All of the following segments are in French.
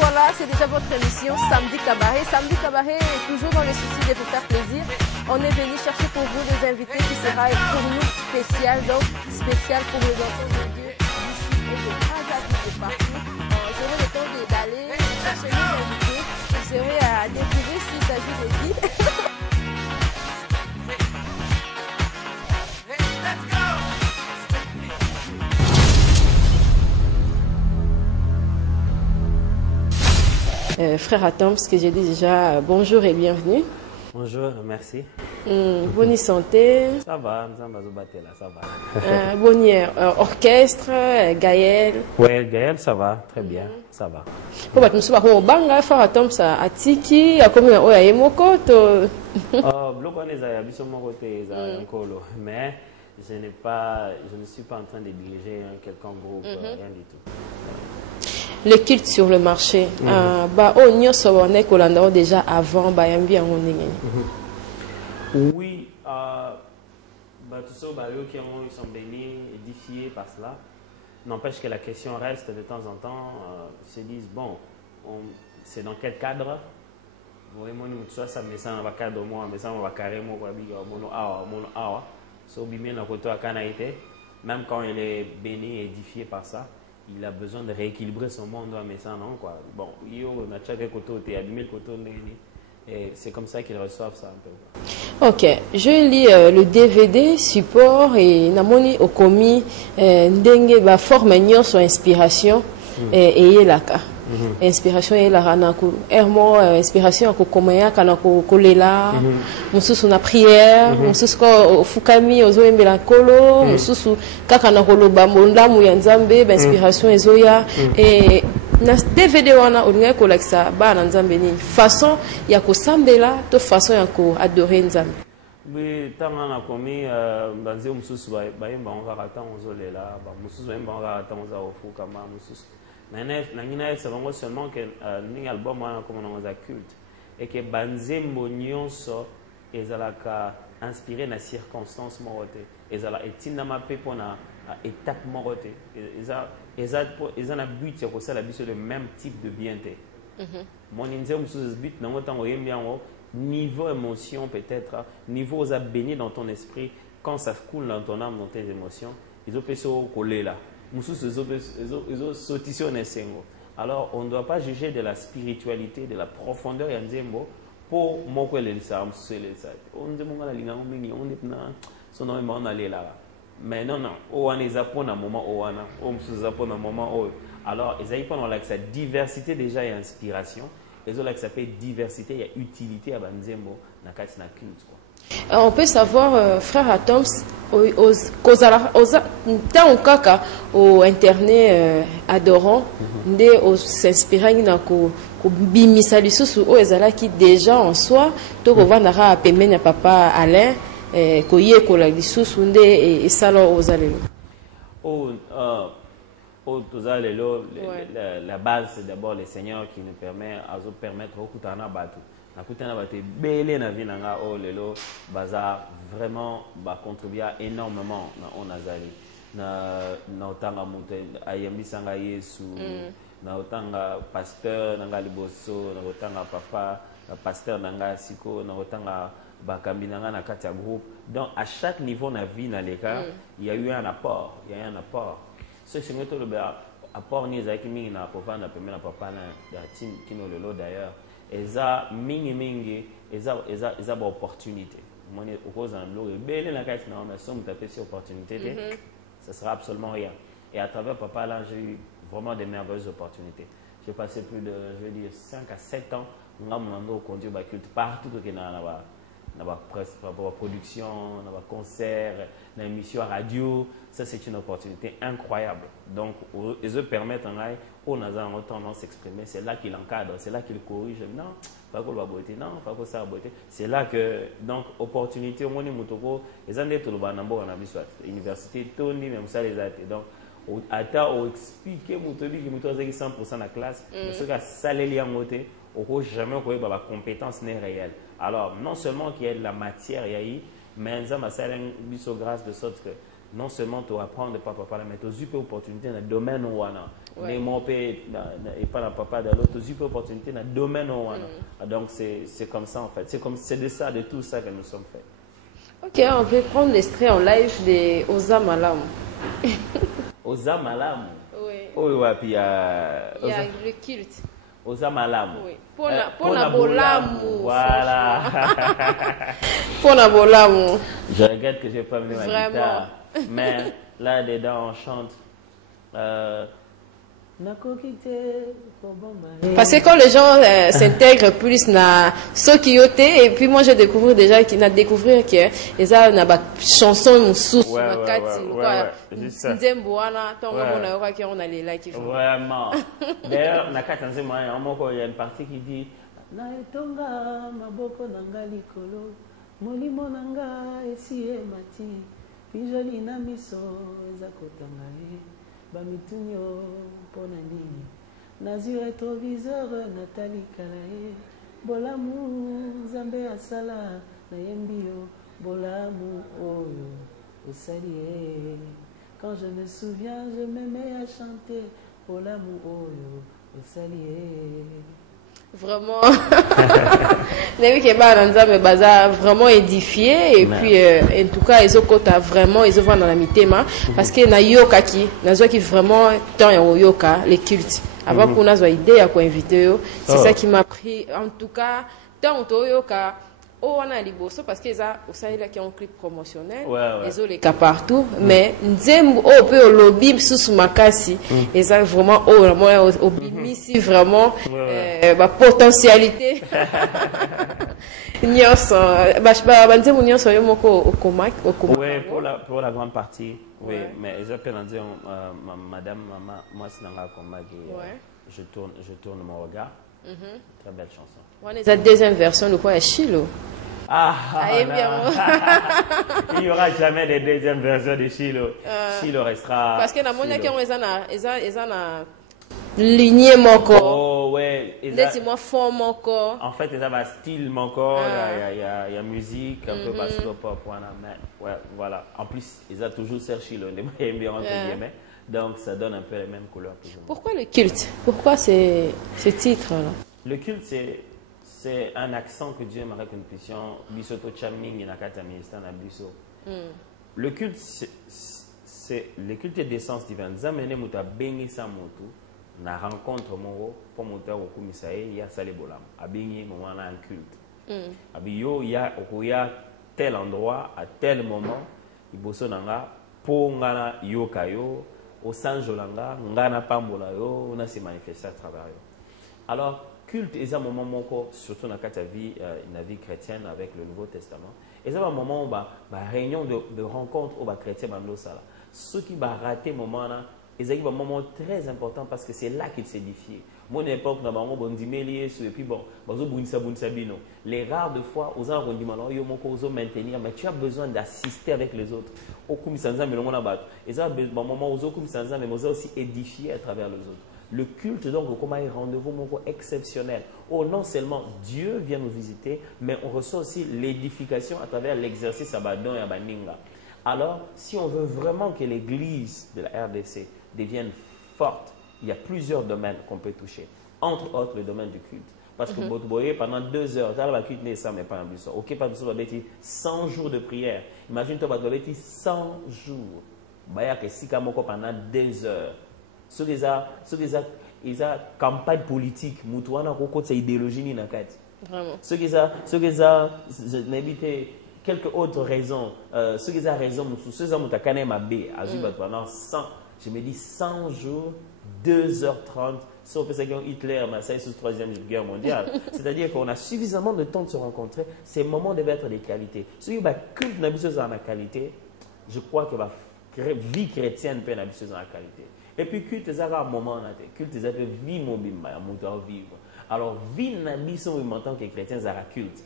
voilà, c'est déjà votre émission Samedi Cabaret. Samedi Cabaret est toujours dans le souci de vous faire plaisir. On est venu chercher pour vous des invités qui sera pour nous spécial, donc spécial pour les enfants de Dieu d'ici et de Brazzaville de partout. J'aurai le temps d'aller chercher les invités. Vous serez à découvrir s'il s'agit de qui. Frère Atom, ce que j'ai dit déjà, bonjour et bienvenue. Bonjour, merci. Bonne santé. Ça va, ça va. Bonne orchestre, Gaël. Oui, Gaël, ça va, très bien, ça va. Comment tu me souviens comment banga Frère Atom ça atiki a comme on a yemoko to. Mais je ne suis pas en train de diriger quelconque groupe, rien du tout. Le culte sur le marché. On y a déjà avant, oui, tous ceux qui sont bénis, édifiés par cela. N'empêche que la question reste de temps en temps, se disent, bon, c'est dans quel cadre? Vous voyez, ça me semble dans cadre moi, me semble carrément même quand il est béni et édifié par ça, il a besoin de rééquilibrer son monde, mais ça non quoi. Bon, on a chaque côté, et c'est comme ça qu'ils reçoivent ça un peu. Ok, je lis le DVD support et namoni okomi ndenge ba forme sur inspiration et laka. Inspiration et la ranaku. Ermo inspiration ako komaya kana ko kolela, mususu na prière, mususu ko fukami ozo embela kolo, mususu kaka na koloba mondamu ya Nzambe, ba inspiration ezoya et na DVD wana olinga ko lakisa ba na Nzambe ni façon ya ko sambela to façon ya ko adorer Nzambe. Oui, tant on a commis banze mususu ba yemba on va attendre ozolela, ba mususu yemba on va attendre oza ofukama mususu. C'est vraiment seulement que nous album comme on a culte et que banzembo nyonso ezalaka inspiré na circonstance morote ezala etinda mape pona étape morote eza na but ya kosala biso le même type de bienté mon inzembo sous but nango tango yembi yango niveau émotion peut-être niveau oza béni dans ton esprit quand ça coule dans ton âme dans tes émotions ils ont fait ça kolela. Alors, on ne doit pas juger de la spiritualité, de la profondeur de Nzembo pour moquer les sames. Mais non, on est à un moment, alors, ils ont sa diversité déjà et inspiration. Ils ont s'appelle diversité et utilité à Nzembo dans le culte. On peut savoir, frère Atoms, tant kaka au internet adorant, on s'inspire na ko bimisa lisusu o ezala qui déjà en soi, to ko vanara a pemenya papa Alain ko ye ko la lisusu nde et salo ozalelo. La base c'est d'abord le Seigneur qui nous permet à nous permettre au kutana batu. Nakutana bate belé na vie nanga o lelo baza vraiment ba contribuer énormément na onazali na otanga monte ayembi sanga Yesu na otanga pasteur nanga liboso na otanga papa pasteur nanga siko na otanga bakambi nanga na kati ya groupe. Donc à chaque niveau na vie na leka il y a eu un apport, ce c'est ngoto le apport ni ezaki mingi na kovanda pembe na papa na team kino lelo d'ailleurs. Eza mingi eza ba opportunité moi au cause en l'eau belle la carte non mais somme taper sur opportunité ça sera absolument rien et à travers papa là j'ai eu vraiment de merveilleuses opportunités. J'ai passé plus de 5 à 7 ans on a conduit ba culte partout que na ba presse ba production na ba concert na émission radio. Ça c'est une opportunité incroyable donc ils permettent en aille on a tendance à s'exprimer, c'est là qu'il encadre, c'est là qu'il corrige. Non, pas que la beauté, non, pas que ça beauté. C'est là que, donc, opportunité, au moins, Moutoko, les années tout le monde en a besoin. Université, Tony, même ça, les athées. Donc, à ta, on explique, Moutobi, qui Moutobi, 100% de la classe, mais ce que ça, les liens motés, on jamais que la compétence n'est réelle. Alors, non seulement qu'il y a de la matière, il y a eu, mais ça m'a salé une grâce de sorte que non seulement tu apprends de papa, mais tu as une opportunité dans le domaine où on est et pas dans papa de l'autre, tu as une opportunité dans le domaine où on donc c'est comme ça en fait. C'est de tout ça que nous sommes faits. Ok, on peut prendre l'extrait en live de Oza Malamu. Oza Malamu. Oui. Oh, ouais, puis Il y a le culte. Oza Malamu. Oui. Pona Bolamu. Voilà. Pona Bolamu. Je regrette que je n'ai pas amené ma Vraiment. guitare. Mais là-dedans, on chante. Parce que quand les gens s'intègrent plus dans ce qui est, et puis moi j'ai découvert déjà qu'il a découvert que les a une chanson sous Nzemboana tant on a les likes. Vraiment. D'ailleurs, il y a une partie qui dit na etonga maboko nanga likolo molimo nanga esi emati pinjoli na miso eza kotanga bamitunyo mpona nini nazwi rétroviseur natali kala bolamu nzambe asala nayembi yo bolamu oyo osali quand je me souviens je me mets à chanter bolamu oyo osali Vraiment, les qui est vraiment édifié et puis en tout cas ils ont vraiment ils ont dans la mitema parce que na yoka qui vraiment tant yoka les cultes avant qu'on a une idée à quoi inviter c'est ça qui m'a pris en tout cas tant yoka on a liboso parce qu'ils a aussi là qui ont un clip promotionnel ils ont les cas partout mais nzembo peut au lobby sous makasi ils ont vraiment au bimisi vraiment potentialité nyonso nzembo nyonso yo moko okoma oui pour la grande partie oui mais j'appelle en disant madame maman moi c'est dans la combat je tourne mon regard très belle chanson. La deuxième version de quoi est Chilo. Il n'y aura jamais de deuxième version de Chilo. Chilo restera. Parce que la monnaie qui est en lignée mon corps. Oh ouais. Laissez-moi fond mon corps. En fait, il y a un style mon corps, il y a musique, un peu basse pop, ouais, voilà. En plus, ils ont toujours ce Chilo, donc ça donne un peu les mêmes couleurs. Pourquoi le culte? Pourquoi ce titre-là? Le culte, c'est un accent que Dieu m'a réconcilié. Bisoto chaming nakata ministère na biso. Le culte, c'est le culte d'essence divine. Zamene muta bengi sa mutu na rencontre moro pour muta okumisa ya sale bolam. Abengi moment na un culte. Abiyo ya tel endroit à tel moment iboso nanga po ngana yokayo au sanjolanga ngana pambola yo na se manifester à travers yo. Alors culte est un moment surtout dans la vie chrétienne avec le Nouveau Testament. Et c'est un moment où réunion de rencontre où les chrétiens sont là. Ceux qui ont raté ce moment là, c'est un moment très important parce que c'est là qu'ils s'édifient. Mon époque, nous avons et puis bon, les rares de fois, aux gens ont maintenir, mais tu as besoin d'assister avec les autres. Et c'est un moment où vous aussi édifié à travers les autres. Le culte, donc, comme un rendez-vous exceptionnel. Oh, non seulement Dieu vient nous visiter, mais on reçoit aussi l'édification à travers l'exercice à Badon et à Baninga. Alors, si on veut vraiment que l'église de la RDC devienne forte, il y a plusieurs domaines qu'on peut toucher. Entre autres, le domaine du culte. Parce que pendant 2 heures, tu culte n'est ça, mais pas un buisson. Ok, pas de 100 jours de prière. Imagine-toi, tu as 100 jours. Pendant 2 heures. Ceux qui ont campagne politique, mutuana koko sa idéologie ni nakati. Vraiment. Ceux qui ont quelques autres raisons, ceux qui ont raison, ceux qui ont takane mabe, pendant 100, je me dis 100 jours, 2h30, sauf que Hitler, c'est sous la 3e guerre mondiale. C'est-à-dire qu'on a suffisamment de temps de se rencontrer. Ces moments doivent être des qualités. Ceux qui ont culte dans la qualité, je crois que la vie chrétienne peut être dans la qualité. Et puis, culte, c'est un moment, culte, c'est vie mobimba, vivre. Alors, vie en tant que chrétien, c'est un culte.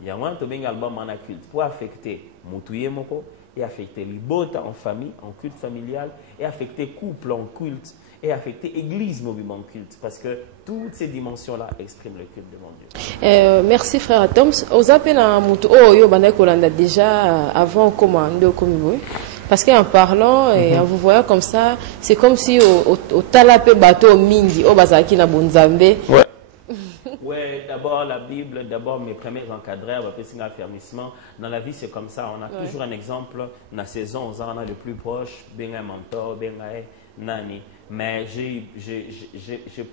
Il y a un album en culte pour affecter Moutouye Moko, et affecter libota en famille, en culte familial, et affecter couple en culte, et affecter église mouvement en culte. Parce que toutes ces dimensions-là expriment le culte de mon Dieu. Merci frère Toms. Aux appels à Moutou, on a déjà avant commandé au commun. Parce qu'en parlant et en vous voyant comme ça, c'est comme si au talapé bateau mingi, au bazaki na bonzambe. Ouais. Ouais, d'abord la Bible, d'abord mes premiers encadreurs, après c'est un affermissement. Dans la vie, c'est comme ça. On a toujours un exemple. Dans la saison, on a le plus proche, bien un mentor, bien un nani. Mais j'ai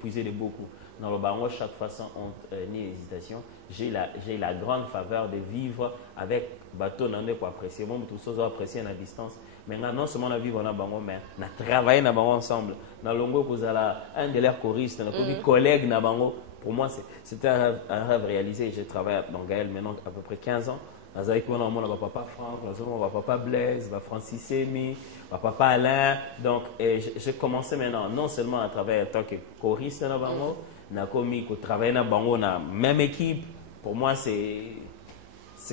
puisé de beaucoup. Dans le baron, chaque façon, on ni hésitation. J'ai la grande faveur de vivre avec bateau nandé pour apprécier. Bon, tout ça, apprécier à la distance. Maintenant, non seulement on a vivre en bango, mais on a travaillé dans bango ensemble. Dans l'ongo, vous avez un de leurs choristes, un collègue dans bango. Pour moi, c'était un rêve réalisé. J'ai travaillé dans Gaël maintenant à peu près 15 ans. Avec moi, on a papa Franck, on a papa Blaise, Francis Semi, papa Alain. Donc, j'ai commencé maintenant non seulement à travailler en tant que choriste dans bango, mais aussi à travailler dans bango dans la même équipe. Pour moi, c'est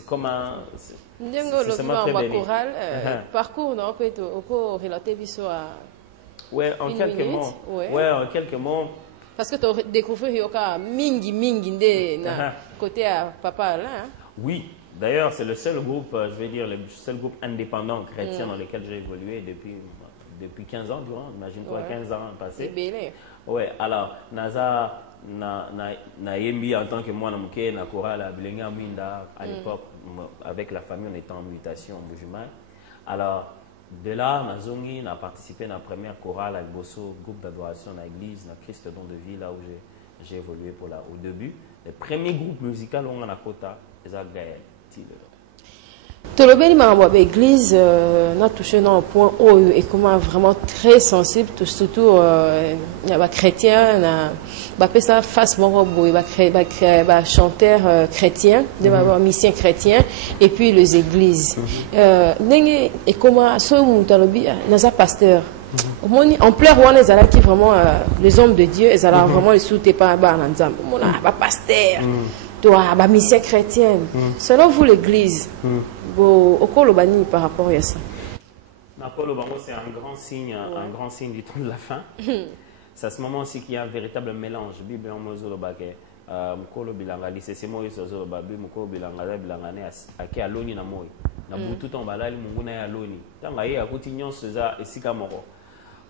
comme un... C'est ma chorale. Parcours, non, peut être relater à... Ouais, en quelques mots. Ouais, en quelques mots. Parce que tu as découvert Yoka mingi na côté à papa Alain. Oui, d'ailleurs, c'est le seul groupe, je vais dire, le seul groupe indépendant chrétien dans lequel j'ai évolué depuis 15 ans, durant, imagine-toi, 15 ans passés. Oui, alors, Naza, Naïmbi, en tant que moi, na chorale à Bilenga Minda, à l'époque, avec la famille, on était en mutation en Bujumaï. Alors, de là, on a participé à la première chorale avec Bosso, groupe d'adoration dans l'église, dans Christ Don de Vie, là où j'ai évolué au début. Le premier groupe musical, on a Kota, c'est Gaël Tiller. Tolobeli Marambo l'église n'a touché dans un point haut et comment vraiment très sensible, surtout les chrétiens, bah ça face Marambo, bah chanteur chrétien, des musiciens chrétiens et puis les églises. N'engé et comment ce Tolobi n'a pasteur. En pleure on les qui vraiment les hommes de Dieu, ils allaient vraiment les soutenir par un bah pasteur. Toi, bah mission chrétienne. Selon vous l'église. Okolobani par rapport à ça. C'est un grand signe du temps de la fin. C'est à ce moment aussi qu'il y a un véritable mélange. Bible en mozolobake, mukolo bilanga lisese moyo sozolobabi mukolo bilanga bilanga ne ake aloni na moyo. Na butu ton balali munguna ya aloni. Tanga ye akuti nyonso za esika moko.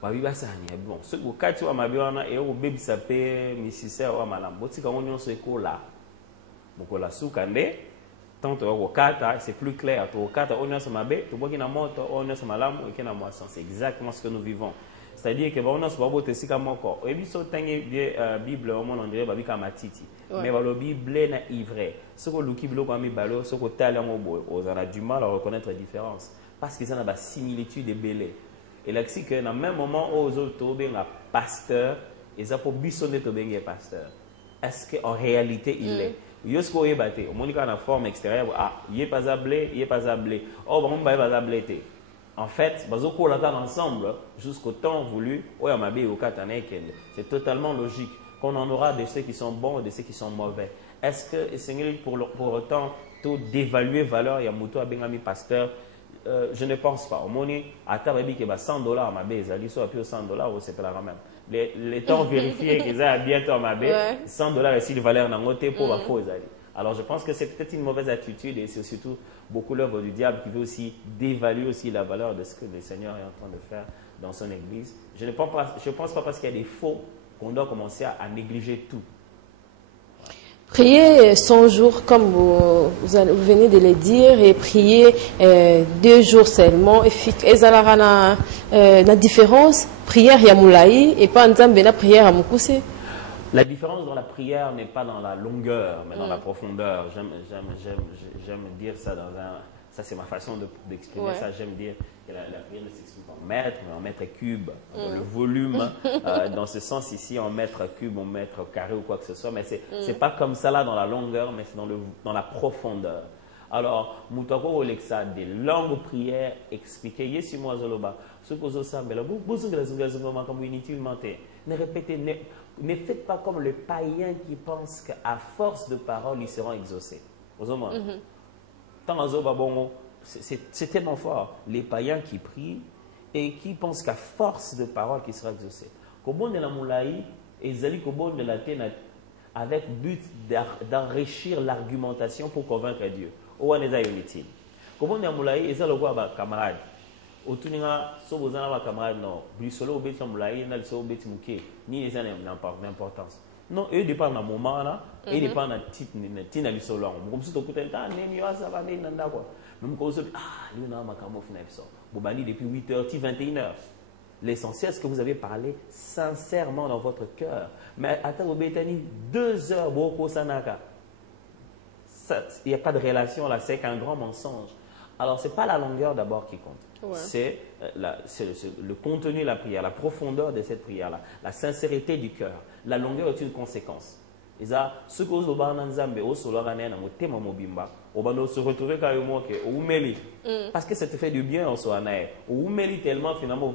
Babi basani bon. Ce wakati wa mabiwana e obebisa pe misisa wa malambo. Botika nyonso ekola. Mukola sukande. Tant c'est plus clair. C'est exactement ce que nous vivons. C'est-à-dire que on a Bible on dirait mais la Bible est ivré. Ce que on a du mal à reconnaître la différence parce qu'ils ont une similitude et belé. Et là c'est que dans le même moment aux autres pasteur et ça pour bisonner pasteur. Est-ce qu'en réalité il est Yosko est battu. Au moins, il y a une forme extérieure. Ah, il n'est pas ablé, il n'est pas ablé. Oh, bon, il n'est pas ablé. En fait, on l'attend ensemble jusqu'au temps voulu. C'est totalement logique qu'on en aura de ceux qui sont bons et de ceux qui sont mauvais. Est-ce que, Seigneur, pour autant, tout d'évaluer valeur, il y a Mouto Abengami pasteur? Je ne pense pas. Au moins, à Tababi, il y a $100 ma base. Il y a $100 c'est pas la même. Les temps vérifiés qu'ils ont bientôt à ma baie, $100 ici de valeur dans notre pour la fausse. Alors je pense que c'est peut-être une mauvaise attitude et c'est surtout beaucoup l'œuvre du diable qui veut aussi dévaluer aussi la valeur de ce que le Seigneur est en train de faire dans son église. Je ne pense pas parce qu'il y a des faux qu'on doit commencer à négliger tout. Prier 100 jours, comme vous venez de le dire, et prier 2 jours seulement. Et ça la différence, prière Yamoulaï et pas en prière à Moukoussé. La différence dans la prière n'est pas dans la longueur, mais dans la profondeur. J'aime dire ça dans un... Ça, c'est ma façon d'exprimer ça. J'aime dire que la prière ne s'exprime pas en mètre, mais en mètre cube. Le volume, dans ce sens ici, en mètre cube, en mètre carré ou quoi que ce soit. Mais ce n'est pas comme ça là dans la longueur, mais c'est dans la profondeur. Alors, Moutako Olexa, des longues prières expliquées. Yesu Moazoloba, ce que vous savez, ne répétez, ne faites pas comme le païen qui pense qu'à force de paroles, ils seront exaucés. Tant c'est tellement fort. Les païens qui prient et qui pensent qu'à force de parole qui sera exaucée. Comment de la moulaï et zali comment de la tena avec but d'enrichir l'argumentation pour convaincre Dieu. Comment de la moulaï et zali quoi camarade. Otuninga so bozana ba camarade non. Brisolo obeti moulaï na so obeti muke ni les années d'importance. Non, eux dépendent d'un moment là, eux dépendent d'un titre, d'un bisolo. Comme si tu écoutes un neni wa ça va neni nanda quoi. Même quand on se dit lui on a ma camo final ça. Bobani depuis 8h, 21h. L'essentiel c'est que vous avez parlé sincèrement dans votre cœur. Mais attends, Betani 2 heures beaucoup sanaka. Il n'y a pas de relation là, c'est qu'un grand mensonge. Alors c'est pas la longueur d'abord qui compte. Ouais. C'est le contenu de la prière, la profondeur de cette prière-là, la sincérité du cœur. La longueur est une conséquence. Et ça, ce que vous avez se retrouver carrément parce que ça te fait du bien en soi. Ou tellement finalement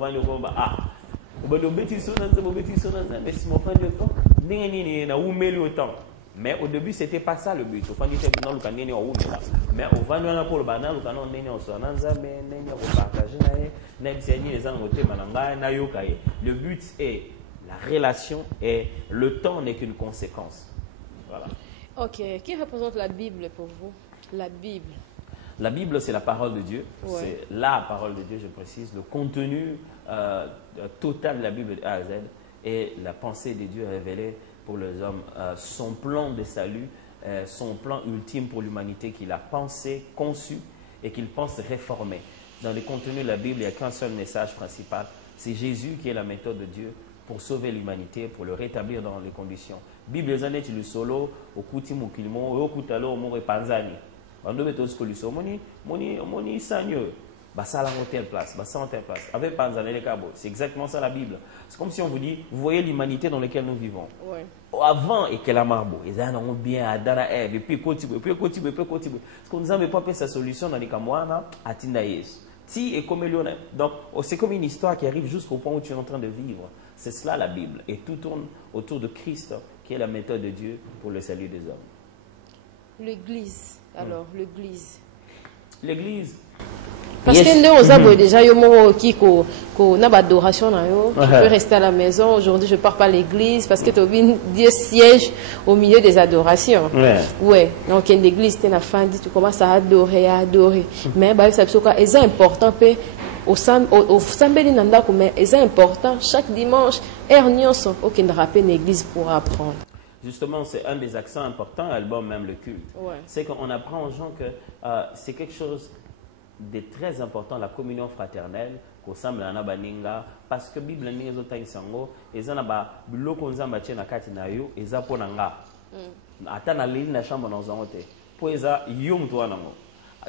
mais au début, ce n'était pas ça le but. Mais au Vanouana pour le banal, le but est la relation et le temps n'est qu'une conséquence. Voilà. Ok. Qui représente la Bible pour vous? La Bible. La Bible, c'est la parole de Dieu. Ouais. C'est la parole de Dieu, je précise. Le contenu total de la Bible de A à Z et la pensée de Dieu révélée pour les hommes, son plan de salut, son plan ultime pour l'humanité qu'il a pensé, conçu et qu'il pense réformer. Dans le contenu de la Bible, il n'y a qu'un seul message principal. C'est Jésus qui est la méthode de Dieu pour sauver l'humanité, pour le rétablir dans les conditions. Bible les années le solo, au kuti mukilmo, au kutalo, au mori panzani. On doit mettre ce que moni seigneur. Ça en telle place, en telle place. Avec Panzani les Cabo, c'est exactement ça la Bible. C'est comme si on vous dit, vous voyez l'humanité dans laquelle nous vivons. Ouais. Avant et qu'elle a marbo, ils ont bien à Dana Eve, et puis Kotibo. Parce qu'on nous a pas fait sa solution dans les Kamwana, à Tindaïs. Si et comme donc c'est comme une histoire qui arrive jusqu'au point où tu es en train de vivre. C'est cela la Bible. Et tout tourne autour de Christ, qui est la méthode de Dieu pour le salut des hommes. L'Église. Alors, l'Église. L'Église. Parce que nous avons déjà qui n'a pas d'adoration, tu peux rester à la maison. Aujourd'hui, je ne pars pas à l'église parce que Dieu siège au milieu des adorations. Ouais. Donc, une église, tu commences à adorer, Mais c'est important. Au Sambeli Nanda, c'est important. Chaque dimanche, aucune rappel l'église pour apprendre. Justement, c'est un des accents importants, l'album même le culte. Ouais. C'est qu'on apprend aux gens que c'est quelque chose de très important, la communion fraternelle, qu'au semble à Baninga, parce que la Bible n'est pas une sango, et ça n'a pas biloko nzamba tchena kati na yo, et ça pour nanga. Ata na ligne na chambre dans un hôtel. Pour ça, yom toi nango.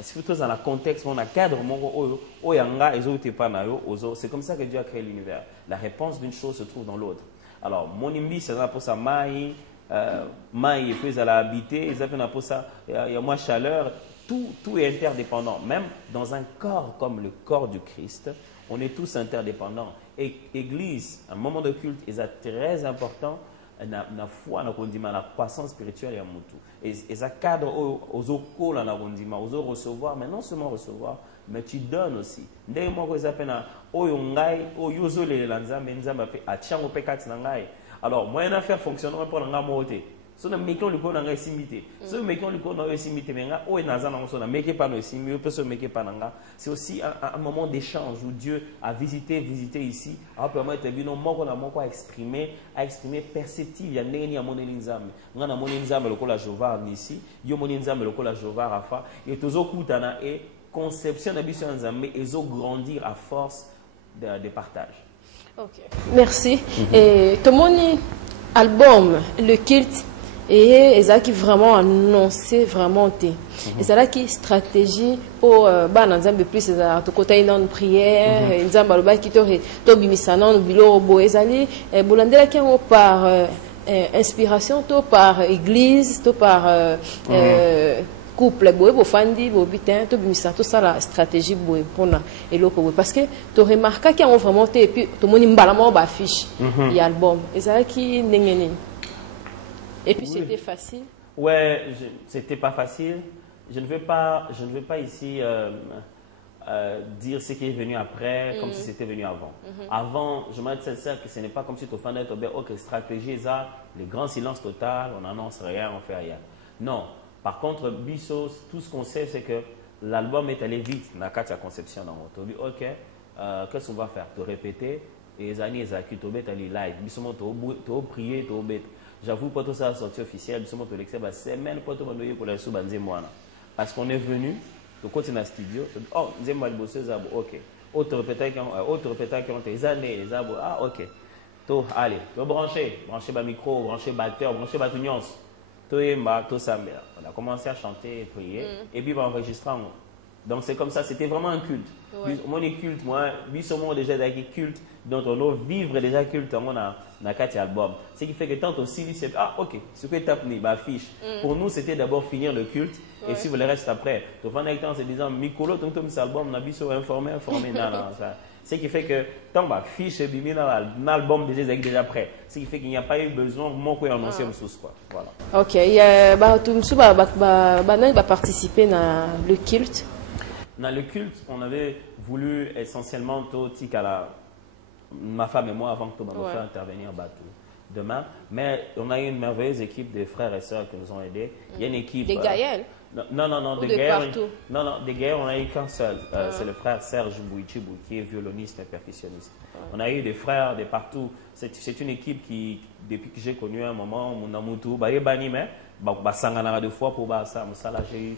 Si vous êtes dans le contexte, on a cadre mongo oyanga et zote pa na yo, c'est comme ça que Dieu a créé l'univers. La réponse d'une chose se trouve dans l'autre. Alors, mon imbi, c'est pour ça maï, maï et puis à l'habiter, ils appellent pour ça, il y a moins chaleur. Tout est interdépendant. Même dans un corps comme le corps du Christ, on est tous interdépendants. Et l'église, un moment de culte, est très important. La foi, la croissance spirituelle et ça cadre aux ocos, aux recevoir, mais non seulement recevoir, mais tu donnes aussi. Alors, moi, une affaire fonctionne pour la moitié. So na mekon liko na ngai simité. So mekon liko na ngai simité menga o enaza na so na meke pa no simio pe so meke pa nanga. C'est aussi un moment d'échange où Dieu a visité ici, a permettre bino moko na moko à exprimer perceptive ya ndenge ni amone nzambe. Nga na mone nzambe lokola Jova ici, yo mone nzambe lokola Jova Rafa et tozo kutana et conception na biso nzambe ezo grandir à force de partage. OK. Merci. Et tout mon album le culte et ça qui vraiment annoncé vraiment et c'est là qui stratégie pour bananzambe plus ça to côté une prière nzamba loba qui to bimisana no bilo bo ezali bolandela qui on par inspiration to par église to par couple boy bo fandi bo bitin to bimisa to ça la stratégie boy pona eloko parce que tu remarques qu'il y a vraiment et puis tout le monde mbala mo ba affiche et album et ça qui ndengeni. Et puis c'était facile. Ouais, c'était pas facile. Je ne veux pas ici dire ce qui est venu après comme si c'était venu avant. Avant, je me disais que ce n'est pas comme si tu fais une stratégie, ça, les grands silences total, on n'annonce rien, on fait rien. Non. Par contre, Bisso, tout ce qu'on sait, c'est que l'album est allé vite dans la conception. Tu dis, ok, qu'est-ce qu'on va faire? Tu répéter, et les années, tu vas live. Bisso, tu vas prier, tu vas bête. J'avoue, pas tout ça sorti officiel, Bisso, tu vas semaine, pas tout le pour la sous parce qu'on est venu, tu continues dans le studio, oh, nous avons le bosseur, ok. Autre répéteur qui ont des années, ah, ok. Allez, tu vas brancher le micro, brancher le batteur, brancher la nuance. On a commencé à chanter et prier, et puis on va enregistrer. Donc c'est comme ça, c'était vraiment un culte. Ouais. Mon culte, moi, déjà des culte, donc on doit vivre déjà culte dans quatre albums. Ce qui fait que tant aussi, c'est ah ok, ce que tu as mis, ma fiche. Pour nous, c'était d'abord finir le culte, et suivre le reste après. Donc pendant que temps, c'est disant, Mikolo, ton album, on a vu informé, ça. Ce qui fait que tant ma fiche est bimée dans l'album déjà prêt. Ce qui fait qu'il n'y a pas eu besoin de mon coup annoncer une source quoi. Voilà. Ok, il y a va participer dans le culte. Dans le culte, on avait voulu essentiellement ma femme et moi avant que tout faire intervenir demain. Mais on a eu une merveilleuse équipe de frères et sœurs qui nous ont aidés. Il y a une équipe. Des Gaël. Non, des Gaël. Non, des Gaël, on a eu qu'un seul. C'est le frère Serge Bouichibou qui est violoniste et percussionniste. On a eu des frères de partout. C'est une équipe qui, depuis que j'ai connu un moment, mon amour, Sangana deux fois pour ça. J'ai eu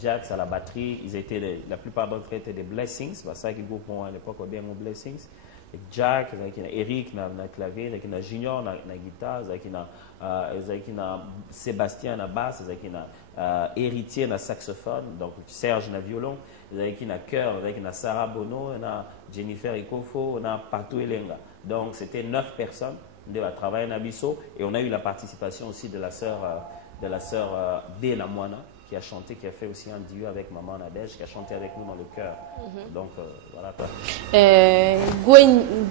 Jax à la batterie. Ils étaient la plupart d'entre eux étaient des Blessings. C'est ça qui groupe à l'époque bien mon Blessings. Jack, Eric na clavier, na Junior na guitare, na Sébastien na basse, na Héritier na saxophone, donc Serge na violon, na chœur, na Sarah Bono, na Jennifer Ikofo, na Partout Elenga. Donc c'était 9 personnes de travailler na Bisso et on a eu la participation aussi de la sœur Béla Moana qui a chanté, qui a fait aussi un duo avec Maman Nadège, qui a chanté avec nous dans le chœur. Donc, voilà.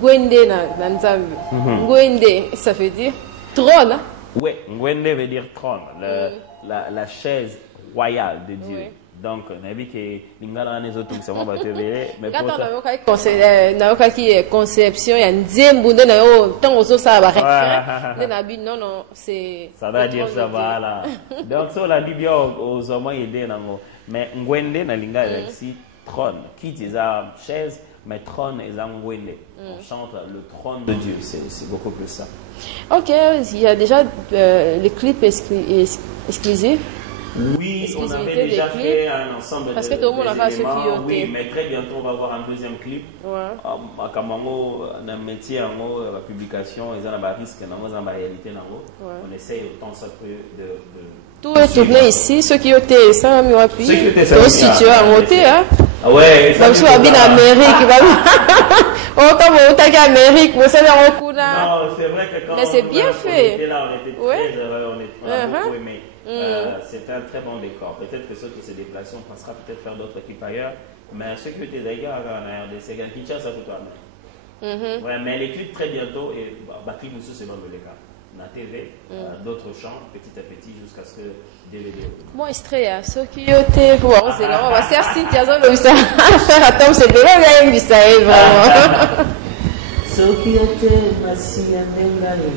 Gwende na Nzambi. Gwende, ça veut dire trône. Oui, Gwende veut dire trône, la chaise royale de Dieu. Oui. Donc, on a vu que l'ingala les autres sont pas te verrer, mais pour ça na conception ya nzembu nde na yo tango so ça va refrain na bi non c'est ça va dire ça va là. Donc ça la Bible aux hommes aider nango mais ngwende na linga ici trône qui dit ça chaise mais trône et ngwende on chante le trône de Dieu, c'est beaucoup plus ça. OK, il y a déjà les clips exclusifs. Oui, on avait déjà fait un ensemble parce que tout le monde a fait ce qui est. Oui, mais très bientôt on va avoir un deuxième clip. À Kamango, dans le métier, la publication, ils ont un risque, dans la réalité. On essaye autant ça que de tout est tourné ici, ceux qui ont été ça, mais puis aussi tu as monté, hein. Ah ouais, ça va bien en Amérique, oh comme on t'a qu'en Amérique, vous savez on connaît. Non, c'est vrai que quand mais c'est bien fait. On était là, on était très heureux, on a beaucoup aimé. C'était un très bon décor. Peut-être que ceux qui se déplacent, on passera peut-être faire d'autres équipes ailleurs. Mais ceux qui étaient d'ailleurs en RDC, qui tient ça pour toi-même. Ouais, mais les clips très bientôt, et Batterie Moussou, c'est dans le cas. La TV, d'autres chants, petit à petit, jusqu'à ce que DVD. Moi, Estrella, ceux qui étaient pour c'est là, on va faire Cynthia, faire attendre, c'est bien, il y a une ça, vraiment. Ceux qui étaient massis à Nengaï,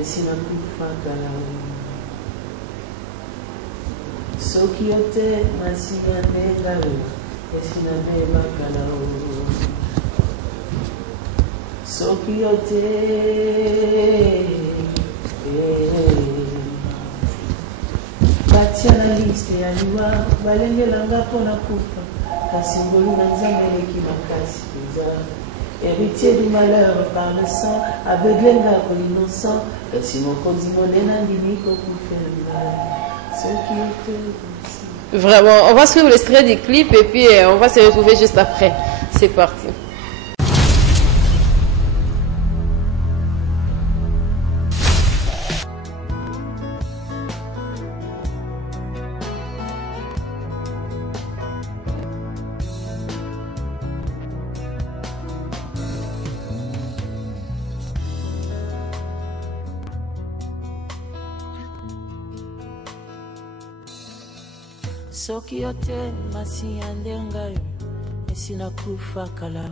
et si n'a plus Fakala. Soki yote masiya negalo esina ne makalao Soki yote batia na liste ya liwa balengelanga mpona kufa kasi ngolu na nzambe eleki makasi peza héritier du malheur par le sang aveuglenga ko l'innocent kasi mokonzi monene andimi kokufela. Vraiment, on va suivre l'extrait du clip et puis on va se retrouver juste après. C'est parti. Soki yote masi andengayo esina kufa kala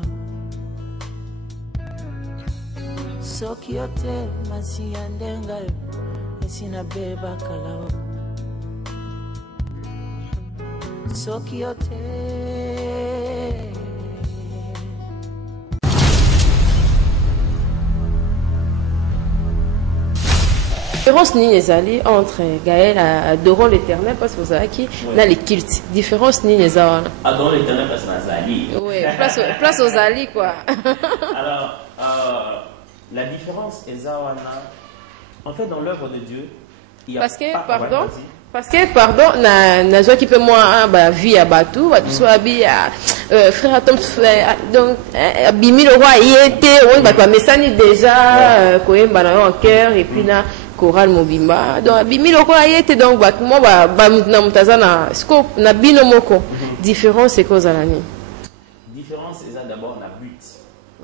soki yote masi ya ndenga esina beba kala soki yote. Différence ni ezali entre Gaël adorant l'Éternel parce que vous savez qui dans les cultes. Différence ni ezali. Adorant l'Éternel parce que Nazali. Oui, place aux ali quoi. Alors la différence ezali en fait dans l'œuvre de Dieu il y a parce que pardon na joie qui peut moi bah vie à batou ba tout soit bi frère Tom donc bimi le roi y était on va mesani déjà koyemba na en cœur et puis na choral mobimba donc bimi le roi y était donc ba moi ba na mutazana scope na bino moko différence c'est cause à l'année différence c'est d'abord na but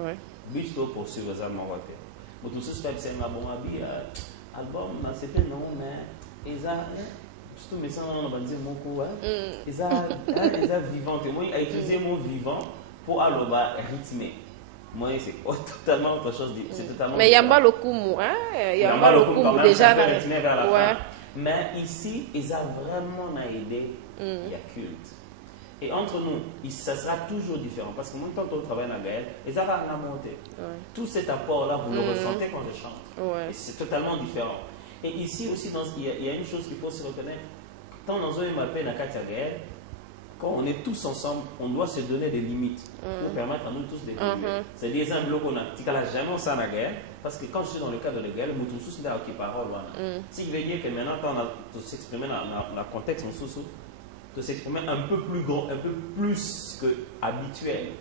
ouais but pour suivre ça mon roi pour tout ça c'est un bon abi album na c'était non mais eza surtout mais ça on va dire beaucoup eza vivant moi a utilisé mot vivant pour aloba rythmé moi c'est totalement autre chose c'est totalement mais yamba lokumu yamba lokumu déjà ouais mais ici eza vraiment na aider il y a culte et entre nous ça sera toujours différent parce que moi quand on travaille dans Gaël eza na monter tout cet apport là vous le ressentez quand je chante c'est totalement différent. Et ici aussi, il y a une chose qu'il faut se reconnaître. Quand dans un MAP, quand on est tous ensemble, on doit se donner des limites pour permettre à nous tous d'évoluer. C'est des exemples qu'on a. Tu n'as jamais ça dans Gaël, parce que quand je suis dans le cadre de Gaël, nous tous sommes qui parole. Ce qui veut dire que maintenant, quand on s'exprimer dans le contexte, on s'exprimer un peu plus grand, un peu plus que habituel.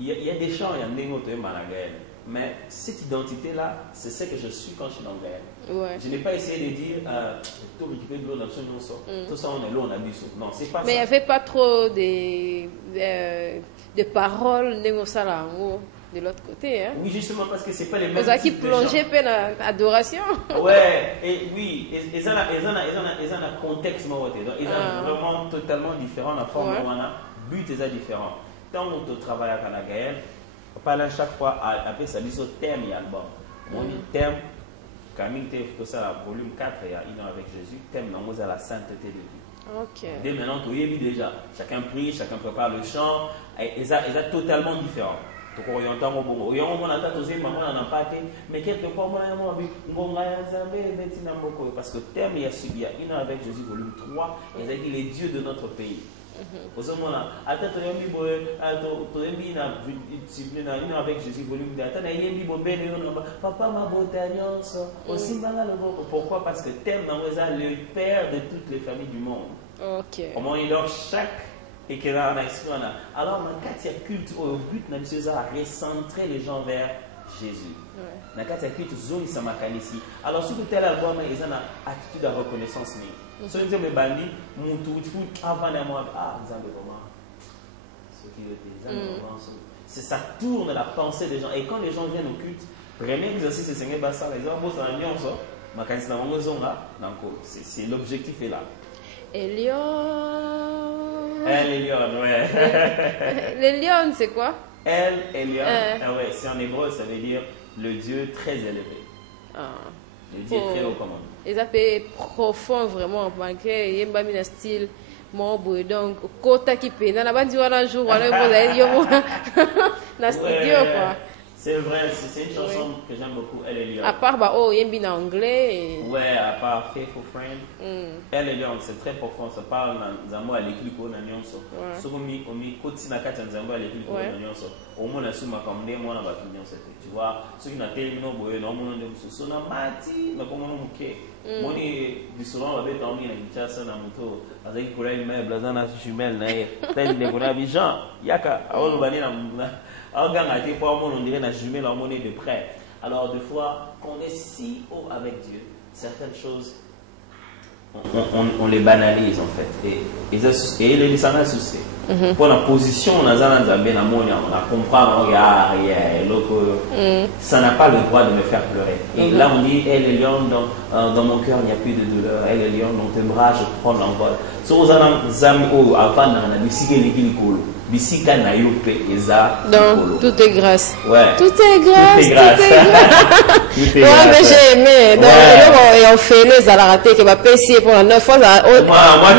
Il y a des chants, il y a des mots dans Gaël. Mais cette identité-là, c'est ce que je suis quand je suis dans Gaël. Je n'ai pas essayé de dire tout récupérer de l'eau dans tout ça, on est là, on a bu ça. Non, c'est pas ça. Mais il n'y avait pas trop de paroles de l'autre côté. Hein? Oui, justement, parce que ce n'est pas les mêmes. Vous avez qui plongé dans l'adoration. Ouais, et oui, ils ont un contexte, donc ils sont vraiment totalement différent. La forme de but est différent. Quand on travaille à Gaël, on parle chaque fois après ça dit au thème et album. On dit thème, Camille que ça volume 4 il y a une heure avec Jésus, thème dans la sainteté de Dieu. OK. Dès maintenant tu y déjà, chacun prie, chacun prépare le chant et ça totalement différent. Donc on entend bon, on entend aussi maman n'en a pas été, mais quelque part moi parce que thème il y a une heure avec Jésus volume 3, il a dit les dieux de notre pays. Au ce moment-là, attends, tu as avec Jésus volume 2. Papa m'a beauté aussi pourquoi? Parce que thème le père de toutes les familles du monde. OK. Comment il a chaque et que là alors quand il y a culte au but à recentrer les gens vers Jésus. Na kati ya kitu zoni sama kanisi. Alors surtout tel album ils ont une attitude de reconnaissance mais so ndio mebandi mtu avant na moi nzambe vraiment ce qui c'est ça tourne la pensée des gens et quand les gens viennent au culte premier exercice c'est Seigneur basa les gens bossent en alliance makanisi na wango zonga donc c'est l'objectif est là. Elion. El Elion, ouais. Le lion c'est quoi? El Elion. Ouais, c'est en hébreu ça veut dire le Dieu très élevé. Le Dieu très haut commande. Et ça fait profond vraiment, malgré il y a un style mon beau donc kota qui peine. On a pas dit un jour on a na studio quoi. C'est vrai, c'est une chanson que j'aime beaucoup, Elle Elion. À part il y a bien anglais. Ouais, à part Faithful Friend. Elle Elion, c'est très profond, ça parle dans à l'équipe on a nyonso. Sokomi omi koti na kati nzambo à l'équipe on a nyonso. Au moins la suma comme des mois na ba nyonso. Tu vois, ceux qui na terminé boye na mono de mususu na mati na komo no muke. Moni bisouvent ba beta omi na Kinshasa na moto. Azaki kula ile mai blazana jumelle na ye. Tali de kona bijan. Yaka awolo bani na on dirait la jumelle en monnaie de près. Alors, des fois, quand on est si haut avec Dieu, certaines choses, on les banalise en fait. Et les s'en a souci. Pour la position, on a comprend, ça n'a pas le droit de me faire pleurer. Et là, on dit, elle est lion, dans mon cœur, il n'y a plus de douleur. Elle est lion, dans tes bras, je prends l'envol. so ozana nzambe oyo avanda na bisika eleki likolo bisika na yo pe eza donc tout est grâce. Ouais. Tout est grâce. Tout est grâce. Tout est Ouais, grâce. mais j'ai aimé. Donc, Ouais. on fait les à la raté qui va passer pour la 9 fois. Moi,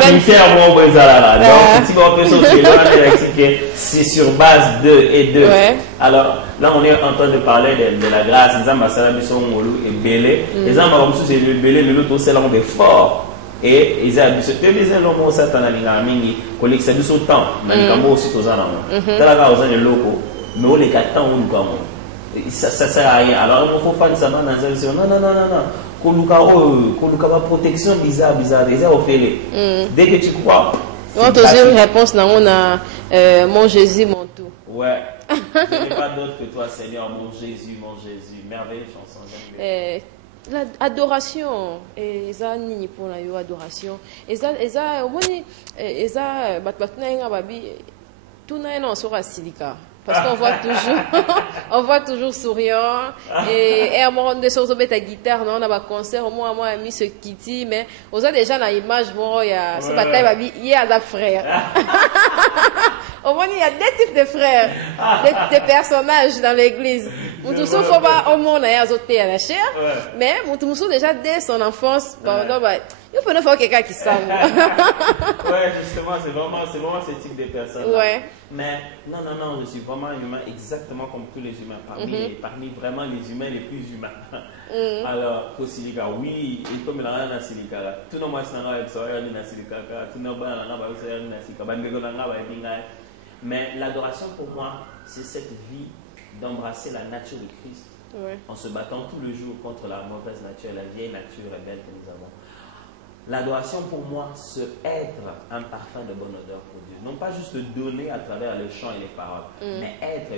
qui me fais à moi, donc, si on peut sortir, c'est sur base de et de. Ouais. Alors, là, on est en train de parler de la grâce. Les ambassadeurs sont et belé. Les ambassadeurs, c'est le belé, le lot, c'est l'homme fort. Et ils ont dit, c'est les hommes qui sont en mingi, collègues, c'est du temps. Mais les cambo aussi, tous en ont. C'est la cause des locaux. Mais on les gâte tant ou nous ça sert à rien. Alors, il faut faire ça dans la zone. Non. Koluka va protection bizarre. Ils ont fait. Dès que tu crois. On a une réponse, on a mon Jésus, mon tout. Ouais. Je n'ai pas d'autre que toi, Seigneur, mon Jésus. Merveilleuse chanson. L'adoration, eza nini pour la adoration. Eza tout n'a pas sur Silika. Parce qu'on voit toujours souriant. Et à un moment donné, sur ta guitare, on a un concert, au moins, moi, mis ce Kitty, mais on a déjà dans l'image, il y a ce bataille, il y a des frères. Au moins, il y a deux types de frères, des personnages dans l'église. Moutousou, faut pas, au moins, on a azoté à la chair, mais Moutousou, déjà, dès son enfance, il faut faire quelqu'un qui semble. Ouais, justement, c'est vraiment ce type de personne. Ouais. Mais non, je suis vraiment un humain exactement comme tous les humains, parmi vraiment les humains les plus humains. Alors, pour Silika, oui, il peut me l'enlever dans Silika. Tout le monde est dans Silika, tout le monde est dans Silika. Mais l'adoration pour moi, c'est cette vie d'embrasser la nature de Christ en se battant tout le jour contre la mauvaise nature, la vieille nature rebelle que nous avons. L'adoration pour moi, c'est être un parfum de bonne odeur pour Dieu. Non pas juste le donner à travers les chants et les paroles, mais être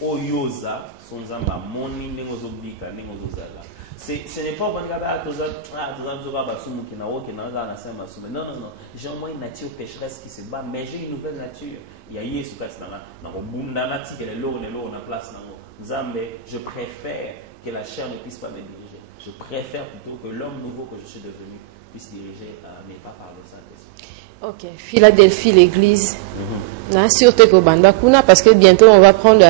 oyoza, son zamba, moni, nengozobika, nengozozala. Ce n'est pas bon non. J'ai au moins une nature pécheresse qui se bat, mais j'ai une nouvelle nature. Il y a Yesu Christ je préfère que la chair ne puisse pas me diriger. Je préfère plutôt que l'homme nouveau que je suis devenu puisse diriger mes pas par le Saint-Esprit. Ok, Philadelphie, l'église. Surtout que Bandakuna, parce que bientôt on va prendre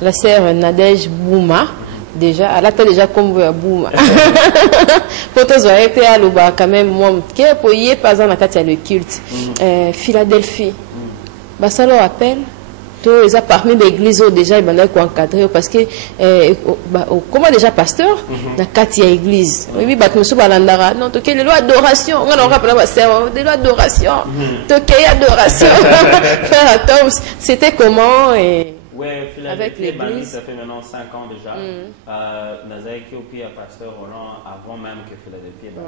la sœur Nadège Bouma. Déjà, elle a déjà comme Bouma. Pour tous, quand même, moi, pour y est pas en le culte. Philadelphie. Ça leur appelle. Ils ont parmi l'église déjà ils vont encadrer parce que comment déjà pasteur na kati ya église oui bah nous balandara non toke les lois d'adoration on a rappelé des lois d'adoration toke adoration frère Tom c'était comment et ouais, avec l'église ça fait maintenant 5 ans déjà Nazaïki au à pasteur Roland avant même que Philadelphie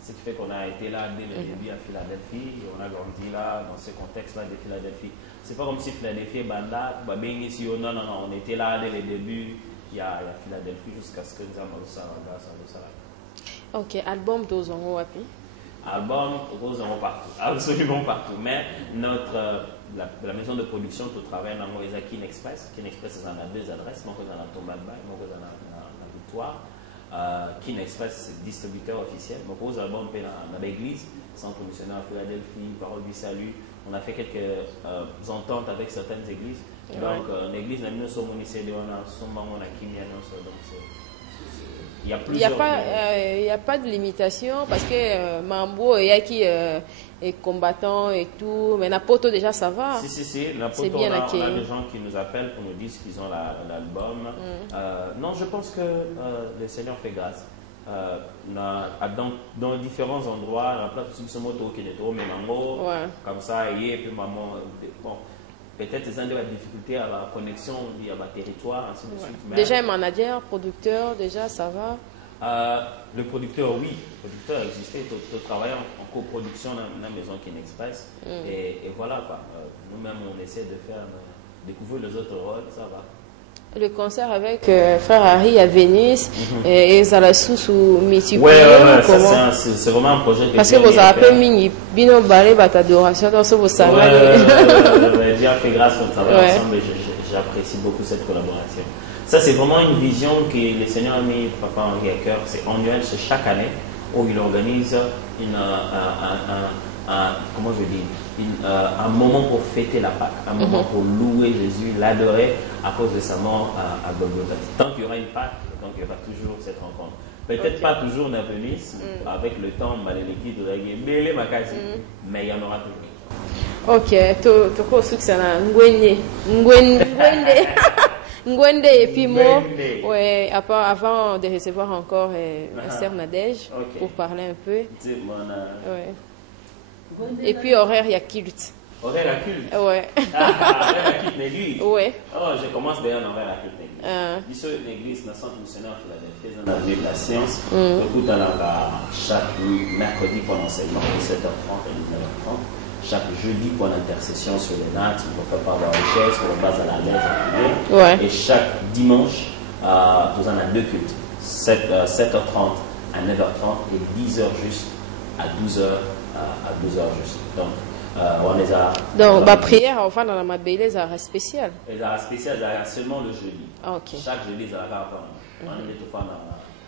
ce qui fait qu'on a été là dès le début à Philadelphie et on a grandi là dans ce contexte-là de Philadelphie. C'est pas comme si Philadelphie est banda, non, on était là dès le début, il y a Philadelphie jusqu'à ce que nous avons ça. Ok, album Tozongo Wapi? Album Tozongo partout, absolument partout. Mais la maison de production, tout travaille dans Kin Express. Kin Express, c'est dans 2 adresses, donc dans la Tombadba et donc dans la Victoire. Kin Express, c'est distributeur officiel. Donc, aux albums, dans l'église, centre missionnaire à Philadelphie, Parole du Salut. On a fait quelques ententes avec certaines églises. Donc, l'église, nous sommes il y a plusieurs. Il n'y a pas de limitation parce que Mambo est combattant et tout. Mais Napoto, déjà, ça va. Si. Napoto, on a des gens qui nous appellent pour nous dire qu'ils ont l'album. Non, je pense que le Seigneur fait grâce. Dans différents endroits, la place de moto qui est trop comme ça, et puis maman, bon, peut-être ils ont des difficultés à la connexion via le territoire, ainsi de suite. Mais déjà un manager, producteur, déjà ça va. Le producteur, oui, le producteur existait, tu travailles en coproduction dans la maison Kin Express, et voilà quoi. Nous-mêmes on essaie de faire découvrir les autres rôles, ça va. Le concert avec Frère Harry à Venise et Zalassou sous Miti. Ouais, c'est vraiment un projet. Parce que vous avez appelé Mini Bino Balé Batadoration dans ce beau salon. J'ai fait grâce au travail ensemble et j'apprécie beaucoup cette collaboration. Ça, c'est vraiment une vision que le Seigneur a mis Papa Henri à cœur. C'est annuel, c'est chaque année où il organise comment je dis, un moment pour fêter la Pâque, un moment pour louer Jésus, l'adorer à cause de sa mort à Golgotha. Tant qu'il y aura une Pâque, donc il y aura toujours cette rencontre. Peut-être pas toujours dans Venise, avec le temps, mais il y en aura toujours. Ok, toko suksana Ngwende et puis moi, ouais, avant de recevoir encore Esther Nadège pour parler un peu. Ouais. Et puis horaire, il y a culte. Horaire à culte? Ouais. Horaire à culte l'église? Ouais. Oh, je commence déjà en horaire à culte l'église. Ici, l'église, dans le centre missionnaire Philadelphie, dans l'avenue de la science, écoute, chaque mercredi pour l'enseignement, 17h30 et 19h30. Chaque jeudi pour l'intercession sur les nattes, on fait par la richesse, on base à la lettre en privé. Et chaque dimanche, nous en avons 2 cultes. 7h30 à 9h30 et 10h juste à 12h juste. Donc, on les a. Donc, ma prière, enfin, dans la mabelle, les arts spéciales. Les arts spéciales, seulement le jeudi. Ok. Chaque jeudi, ils ont la on est tout fan.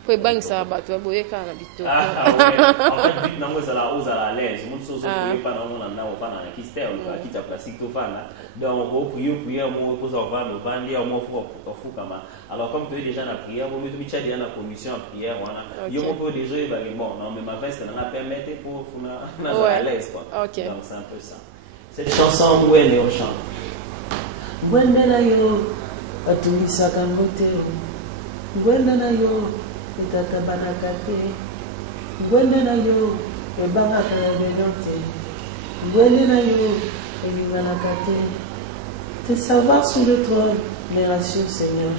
Pour bang ça, bah, tu vas boyer quand la bito. Ouais. En fait, but nango zala ozala l'aise. Mon soso pour pas nango na na pas na kistel, qui t'a plastique tout fan. Donc, on prier moi pour ça va nous vendre, moi fou kama. Alors comme tu es déjà na prière, vous mettez déjà dans la commission en prière, voilà. Yo mo pour déjà va bon, non mais ma veste na permettre pour na à l'aise quoi. Donc c'est un peu ça. Cette chanson où elle est au chant. Gwenda na yo atulisa kamotero. Gwenda na yo etatabanaka te, ngwende na yo ebangaka na beno te, ngwende na yo elinganaka te. Te savoir sur le trône me rassure Seigneur.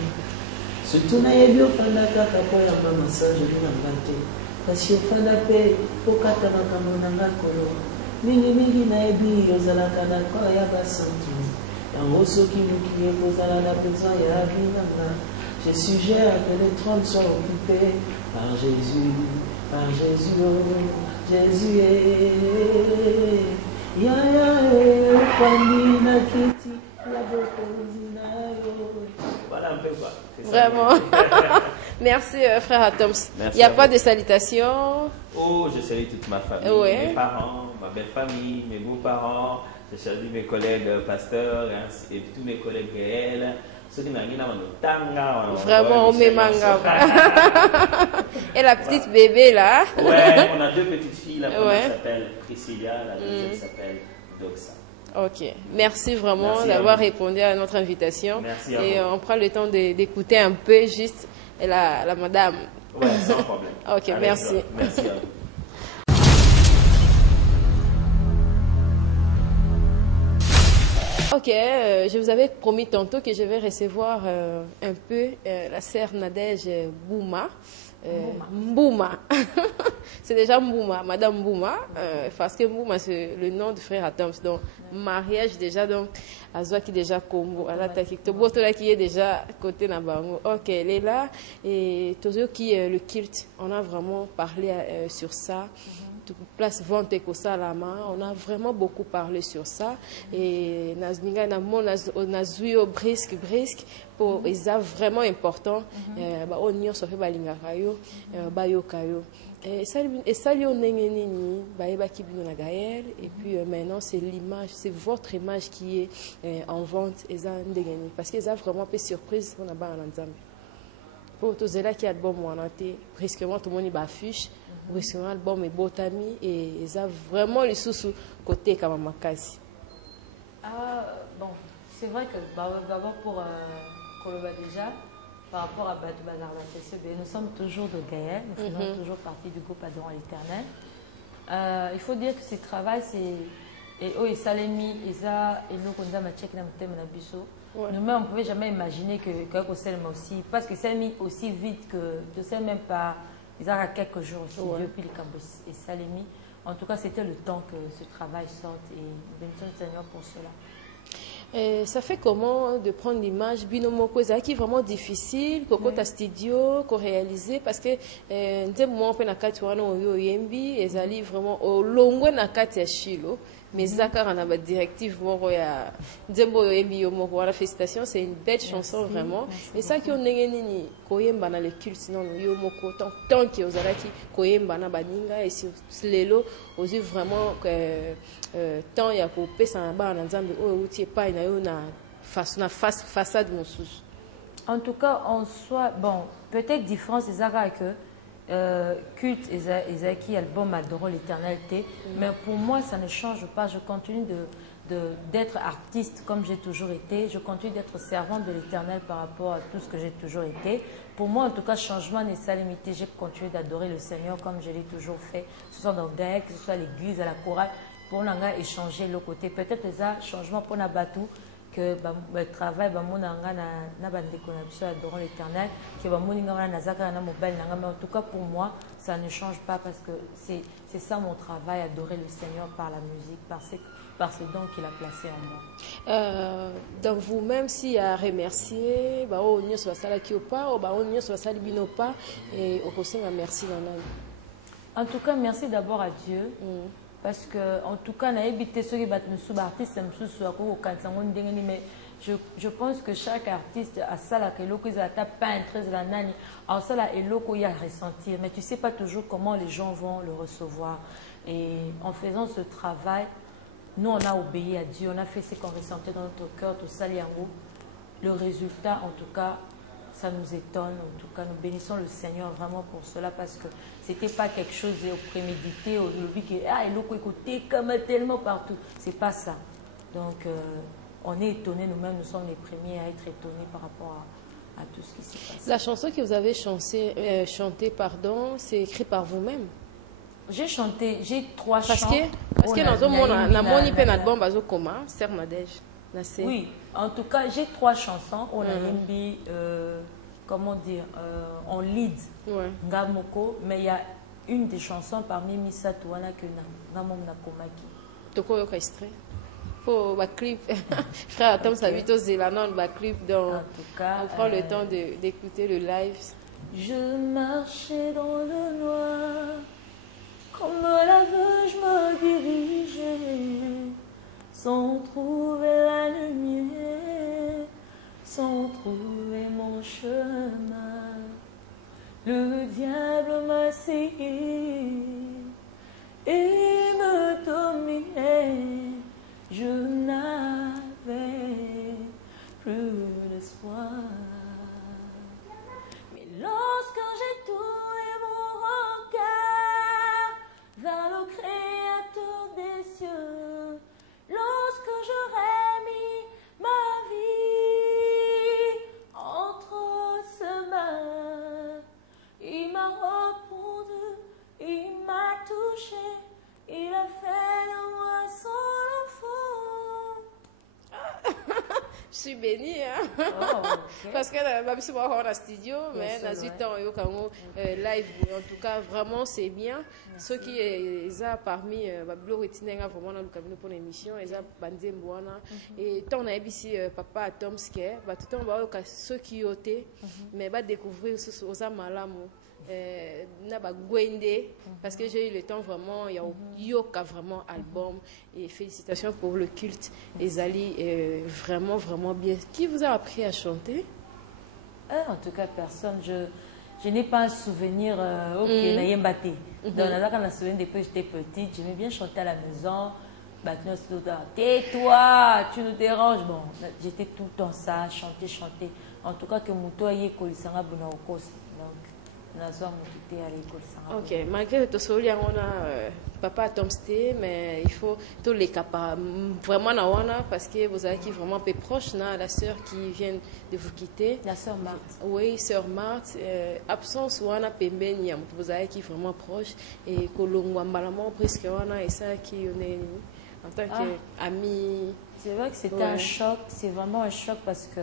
Surtout nayebi ofandaka kaka yamba masajoli na nga te, kasi ofanda mpe okata makambo na nga kolo. Mingi nayebi ozalaka na kor ya basantu, yango soki moki ekozala na besoin ya abi na nga. Je suggère que les trônes soient occupés par Jésus, oh, Jésus est. Voilà un peu quoi. Vraiment. Merci frère Atoms. Il n'y a pas de salutations. Oh, je salue toute ma famille, mes parents, ma belle famille, mes beaux-parents. Je salue mes collègues pasteurs et tous mes collègues réels. Vraiment, on met manga. Et la petite bébé là? Ouais, on a 2 petites filles. La première s'appelle Priscilla, la deuxième s'appelle Doxa. Ok, merci vraiment d'avoir répondu à notre invitation. Merci à et vous. On prend le temps d'écouter un peu juste la madame. Ouais, sans problème. Ok, merci. Merci à vous. Ok, je vous avais promis tantôt que je vais recevoir un peu la sœur Nadège Bouma. Mbouma. C'est déjà Mbouma, Madame Mbouma, parce que Mbouma c'est le nom du frère Atoms. Donc, mariage déjà, donc, Azwa qui déjà Combo, Alata qui est déjà côté Nabango. Ok, elle est là. Et Tozo qui est le culte, on a vraiment parlé sur ça. Place vente et Kosalama, on a vraiment beaucoup parlé sur ça. Et Nazminga Nazuyo brisque pour les vraiment important. On y a fait Balingakayo, Bayokayo. Et ça lui on et puis maintenant c'est l'image, c'est votre image qui est en vente. Parce qu'ils ont vraiment fait surprise on a pas en Nzambe. Pour tous ceux qui ont bon moi presquement tout le monde affiche. Brusquement, l'album est botami et ils ont vraiment les sous côté comme Makasi. Bon, c'est vrai que d'abord pour Koloba déjà, par rapport à Batou Bazar la nous sommes toujours de Gaël, nous faisons toujours partie du groupe Adorant l'Éternel. Il faut dire que ce travail, c'est. Et et Salemi, Isa, et nous, on a Machek, nous-mêmes, on ne pouvait jamais imaginer que Selma aussi, parce que Selmi aussi vite que de sais même pas. Ils ont quelques jours aussi, depuis le Cambos et Salemi. En tout cas, c'était le temps que ce travail sorte et bénissons le Seigneur pour cela. Ça fait comment de prendre l'image Binomoko qui est vraiment difficile, Koko ta studio, qu'on réaliser parce que nous moi on peut na kati wana oyo yembi ezali vraiment au longo na kati ya Shilo mais Zakar en a ba directive moko ya Nzembo Yoyebi yo moko wala félicitations, c'est une belle chanson vraiment. Et ça qui on nini koyemba na le culte sinon yo moko tant que ozalaki koyemba na baninga et sur lelo ozi vraiment tant ya ko pesa na ba na Nzambe o uti pa na yo na façade mosusu. En tout cas, en soi, bon, peut-être différence des Zara que culte Ezaki album Adorons l'éternalité, mais pour moi ça ne change pas. Je continue d'être artiste comme j'ai toujours été. Je continue d'être servante de l'éternel par rapport à tout ce que j'ai toujours été. Pour moi, en tout cas, changement n'est pas limité. J'ai continué d'adorer le Seigneur comme je l'ai toujours fait, que ce soit dans Gaël, que ce soit à l'église, à la chorale, pour nous échanger le côté. Peut-être ça, changement pour Nabatou. Que le travail adorant l'éternel que mais en tout cas pour moi ça ne change pas parce que c'est ça mon travail, adorer le Seigneur par la musique, par ce don qu'il a placé en moi. Donc vous-même si à remercier et au merci en tout cas merci d'abord à Dieu. Parce que, en tout cas, mais je pense que chaque artiste a ça là que l'autre a peintre, a ça là et l'autre il a ressentir. Mais tu sais pas toujours comment les gens vont le recevoir. Et en faisant ce travail, nous on a obéi à Dieu, on a fait ce qu'on ressentait dans notre cœur, tout ça, le résultat, en tout cas, ça nous étonne. En tout cas, nous bénissons le Seigneur vraiment pour cela parce que c'était pas quelque chose de prémédité au lobby qui écouté comme tellement partout. C'est pas ça. Donc, on est étonnés nous-mêmes, nous sommes les premiers à être étonnés par rapport à tout ce qui s'est passé. La chanson que vous avez chantée, c'est écrit par vous-même? J'ai chanté, j'ai 3 chants. Parce que dans un album, Serre Nadège. Oui, en tout cas, j'ai 3 chansons. On a mis, comment dire, en lead, Ngamoko, mais il y a une des chansons parmi Missa Touana que Ngamom Nakomaki. Toko Yoka extrait. Pour le clip, frère Tom Savito Zélanon, le clip, donc on prend le temps d'écouter le live. Je marchais dans le noir, comme l'aveugle, je me dirigeais. Sans trouver la lumière, sans trouver mon chemin, le diable m'a séduit et me dominait. Je n'avais plus d'espoir. Mais lorsque j'ai tourné mon regard vers le Créateur des cieux, lorsque j'aurais mis ma vie entre ses mains, il m'a répondu, il m'a touché, il a fait de moi son enfant. Je suis bénie, hein? Oh, okay. Parce que même si on est en studio, mais dans 8 ans, live, en tout cas, vraiment, c'est bien. Merci. Ceux qui sont parmi Bablo Retinenga, vraiment, dans le cabinet pour l'émission, ils ont bandé Mbouana. Et tant on a ici Papa Tomske, tout le temps, ceux qui ont été, mais va découvrir aux Amalamu. Parce que j'ai eu le temps vraiment, il y a Yoka vraiment album et félicitations pour le culte Ezali, vraiment bien. Qui vous a appris à chanter? En tout cas personne, je n'ai pas un souvenir donc quand on souvenir depuis que j'étais petite, j'aimais bien chanter à la maison. Tais-toi, tu nous déranges. Bon, j'étais tout le temps ça, chanter. En tout cas que Mouto aye kolisanga buna okosi. Ok, malgré tout ça, on a Papa Tomsté, mais il faut tous les cas vraiment parce que vous avez qui vraiment peu proche, la sœur qui vient de vous quitter. La sœur Marthe. Oui, sœur Marthe. Absence ou on a Pembeni, vous avez qui vraiment proche et Kolongwa Malamon presque on a et ça qui on est en tant qu'ami. C'est vrai que c'était un choc, c'est vraiment un choc parce que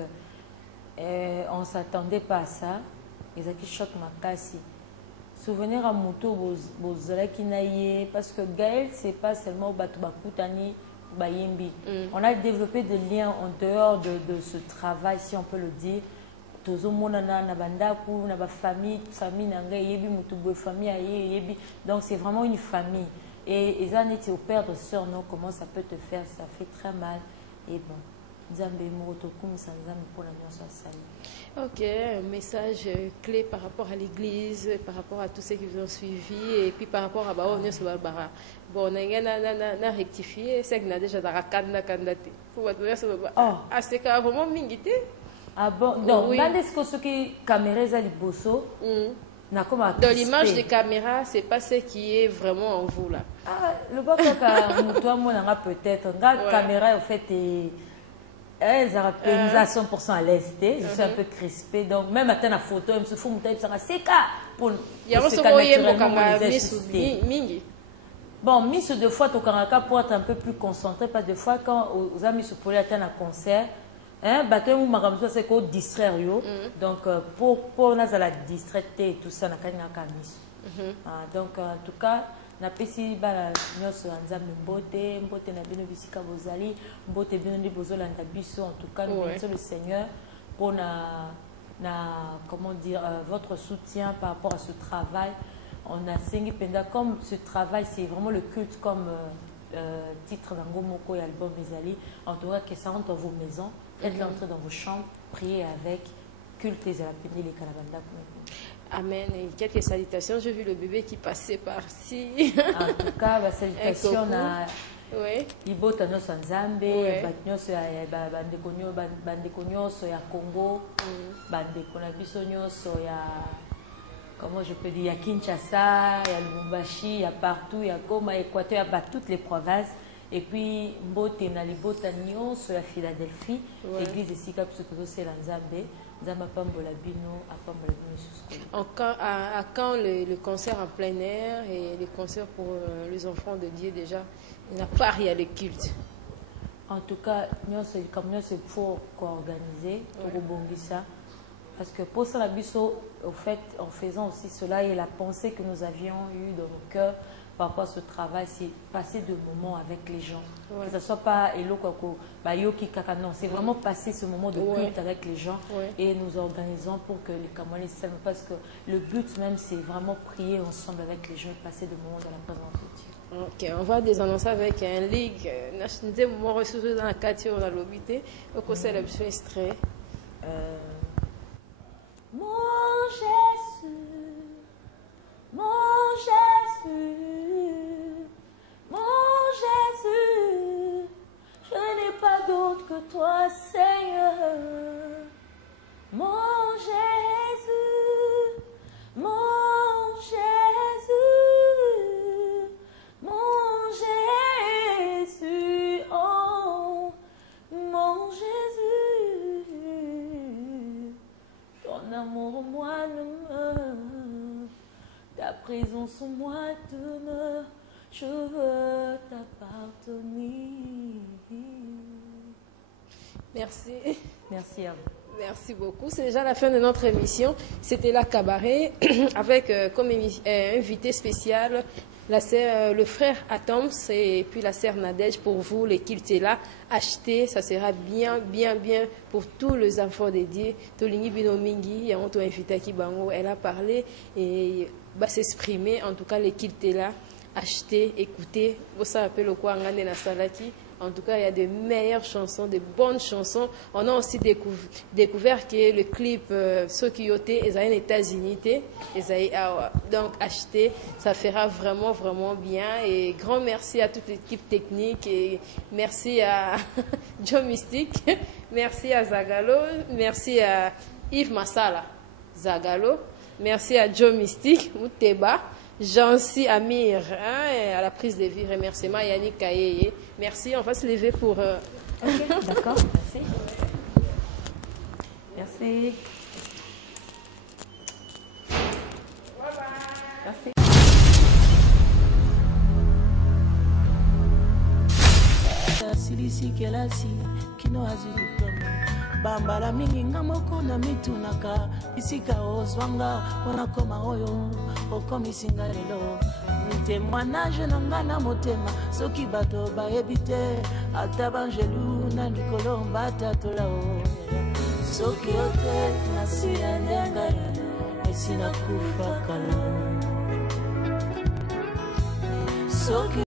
on ne s'attendait pas à ça. Ils ont qui choc makasi. Souvenir à Mouto bozalaki naie parce que Gaël c'est pas seulement Batubakutani Bayembi. On a développé des liens en dehors de ce travail, si on peut le dire. Tozo monana na bandaku na ba famille nanga yebi mutubo famille aye yebi. Donc c'est vraiment une famille. Et ça n'est au perdre sœur, non, comment ça peut te faire, ça fait très mal. Et bon, ok, un message clé par rapport à l'église, par rapport à tous ceux qui vous ont suivi, et puis par rapport à Baon Barbara. Bon, on a rectifié, c'est que nous avons déjà candidaté. Oh, c'est vraiment mingité. Ah bon, donc, dans ce qui caméra est bosso. Dans l'image de caméra, c'est pas ce qui est vraiment en vous là. Ah, le bon toi, moi, peut-être. La caméra, en fait, elle a pénalisé à 100% à l'est. Je suis un peu crispée. Donc, même à la photo, je me suis dit, c'est pour il y a bon, mis deux fois, tu as pour être un peu plus concentré. Parce que des fois, quand vous avez mis ce poulet à un concert, c'est qu'on distraire. Donc, pour nous, la distraiter et tout ça, on a donc, en tout cas, na pesi bala nyonso nzambe mbote na bino bisika bozali mbote bino ndi bozolanda biso. En tout cas, nous bénissons le Seigneur pour comment dire votre soutien par rapport à ce travail. On a Sengi Penda comme ce travail, c'est vraiment le culte comme titre d'Ango Moko et album Bezali. En tout cas, que ça rentre dans vos maisons, faites-le entrer dans vos chambres, priez avec, culte et la pédale et Kalabanda. Amen. Et quelques salutations. J'ai vu le bébé qui passait par-ci. En tout cas, salutations à Ibota no Sanzambe, Batnyoso Bandekonyoso ya Congo, Bandekonabisonyoso ya, comment je peux dire, ya Kinshasa, ya Lubumbashi, ya partout, ya Goma, Équateur, ya toutes les provinces. Et puis, Mbote na Libota Nyonso ya Philadelphie, l'église de Sika Psotozo Selanzambe. À quand le concert en plein air et les concerts pour les enfants de Dieu déjà, il n'y a pas rien de culte. En tout cas, comme nous, c'est pour organiser, pour rebondir ça. Parce que pour ça, au fait, en faisant aussi cela et la pensée que nous avions eue dans nos cœurs par rapport à ce travail, c'est passer de moments avec les gens. Que ce ne soit pas non, c'est vraiment passer ce moment de culte avec les gens et nous organisons pour que les Camerounais s'aiment. Parce que le but même, c'est vraiment prier ensemble avec les gens et passer de moments dans la présence de Dieu. Ok, on va désannoncer avec un ligue. Nous avons reçu dans la quartier, on a l'obité. Donc, on s'est l'habitué extrait. Mon Jésus, mon Jésus, mon Jésus, je n'ai pas d'autre que toi, Seigneur. Mon Jésus, mon Jésus, mon Jésus, oh, mon Jésus, ton amour en moi demeure, ta présence en moi demeure, je veux t'appartenir. Merci. Merci à vous. Merci beaucoup. C'est déjà la fin de notre émission. C'était la Cabaret avec comme invité spécial le frère Atoms et puis la sœur Nadège. Pour vous, les kilts là, achetez, ça sera bien pour tous les enfants dédiés. Tolingi Binomingi, elle a parlé et va s'exprimer. En tout cas, les kilts là, achetez, écoutez. Vous savez le quoi, ngane na salati. En tout cas, il y a de meilleures chansons, de bonnes chansons. On a aussi découvert que le clip Sokiyote, ils ont aux États-Unis. Donc, acheter, ça fera vraiment bien. Et grand merci à toute l'équipe technique. Et merci à Joe Mystique. Merci à Zagalo. Merci à Yves Massala Zagalo. Merci à Joe Mystique, Mouteba. Jancy Amir, à la prise de vie, remerciement Yannick Kayeye. Merci, on va se lever pour... Ok, d'accord, merci. Merci. Merci. bambala mingi nga moko na mitunaka isika ozwanga mpona koma oyo okomisinga lelo témoignage na nga na motema soki bato bayebi te ata banjelu na likolo mbatatola o soki ote nasi ya ndenga esi nakufa kala soki